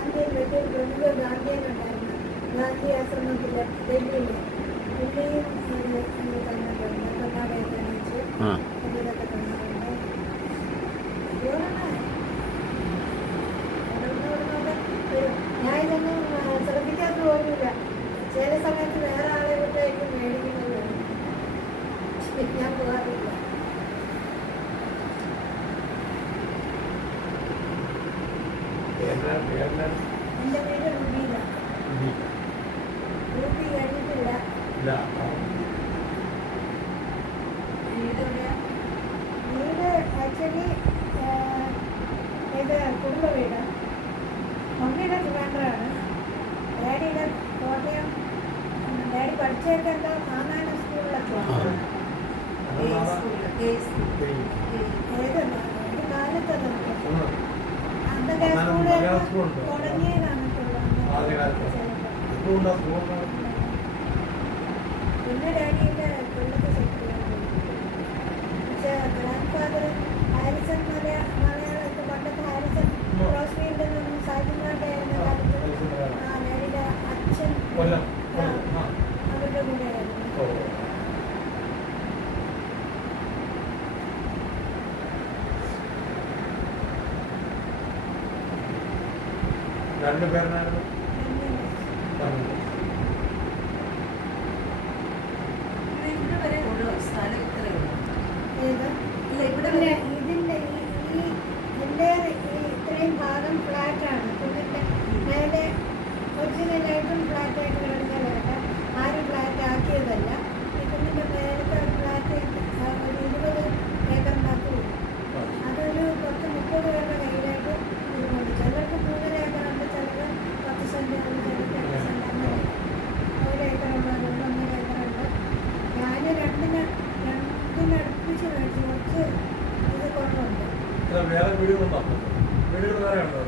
ഗാന്ധിയൻ വലിയ പ്രമുഖ ഗാന്ധിയൻ ഉണ്ടായിരുന്നു. ഗാന്ധി ആശ്രമത്തിൽ ഡൽഹിയിൽ പുള്ളിയും തന്നിട്ടുണ്ട്. കർണാടകയിൽ കാണിച്ച് ഇതൊക്കെ തന്നിട്ടുണ്ട്. ഞാൻ ഇതൊന്നും ശ്രദ്ധിക്കാത്ത പോലുമില്ല. ചില സമയത്ത് വേറെ ആളെ വിട്ടായിരിക്കും മേടിക്കുന്നത്. ഞാൻ പോകാറില്ല. എൻ്റെ വീട് റുബിയിലാണ്. റുബി കഴിഞ്ഞിട്ടില്ല. വീട് ആക്ച്വലി ഇത് കുടുംബ വീട്. മമ്മിയുടെ ട്രിവാൻഡ്രമാണ്. ഡാഡിയുടെ കോട്ടയം. ഡാഡി പഠിച്ചതൊക്കെ എന്തോ മാമാന സ്കൂളിലൊക്കെയാണ്. ഏതെന്നാണ് ഒരു കാലത്ത് അന്നൊക്കെ സ്കൂളൊക്കെ തുടങ്ങിയതാണ്. പിന്നെ ഡാഡിയുടെ കൊല്ലത്ത് സെറ്റ് ചെയ്യാൻ പക്ഷേ ഗ്രാൻഡ് ഫാദർ ഹാരിസൺ മലയാളമൊക്കെ പണ്ടത്തെ ഹാരിസൺ റോസ്ഫീൽഡിൽ നിന്നും സാഹിത്യമായിട്ടായിരുന്ന കാലത്ത് ഡാഡിയുടെ അച്ഛൻ അവരുടെ കൂടെയായിരുന്നു. രണ്ട് പേരായിരുന്നു. ഇത്രയും ഭാഗം ഫ്ലാറ്റാണ്. കുന്നിൻ്റെ മേലെ ഒറിജിനലായിട്ടും ഫ്ലാറ്റായിട്ട് കിടക്കുന്നതല്ല. ആരും ഫ്ലാറ്റ് ആക്കിയതല്ല. ഈ കുന്നിൻ്റെ മേലത്തെ ഒരു ഫ്ലാറ്റ് ഒരു 20 ഏക്കറിനകത്ത് വരും. അതൊരു 10-30 പേരുടെ കയ്യിലായിട്ട് ഇരുന്നുണ്ട്. ചിലർക്ക് 3.5 ഏക്കറുണ്ട്, ചിലർ 10 സെൻറ്റ്, ചിലർക്ക് 8 സെൻറ്റ്, അങ്ങനെ 1 ഏക്കറുണ്ട്, 1.5 ഏക്കറുണ്ട്. ഞാൻ രണ്ടിനടുപ്പിച്ച് മേടിച്ചു. കുറച്ച് ഇത് കുറവുണ്ട്. വേറെ വീടുകളുണ്ടോ? വീടുകൾ വേറെ ഉണ്ടോ?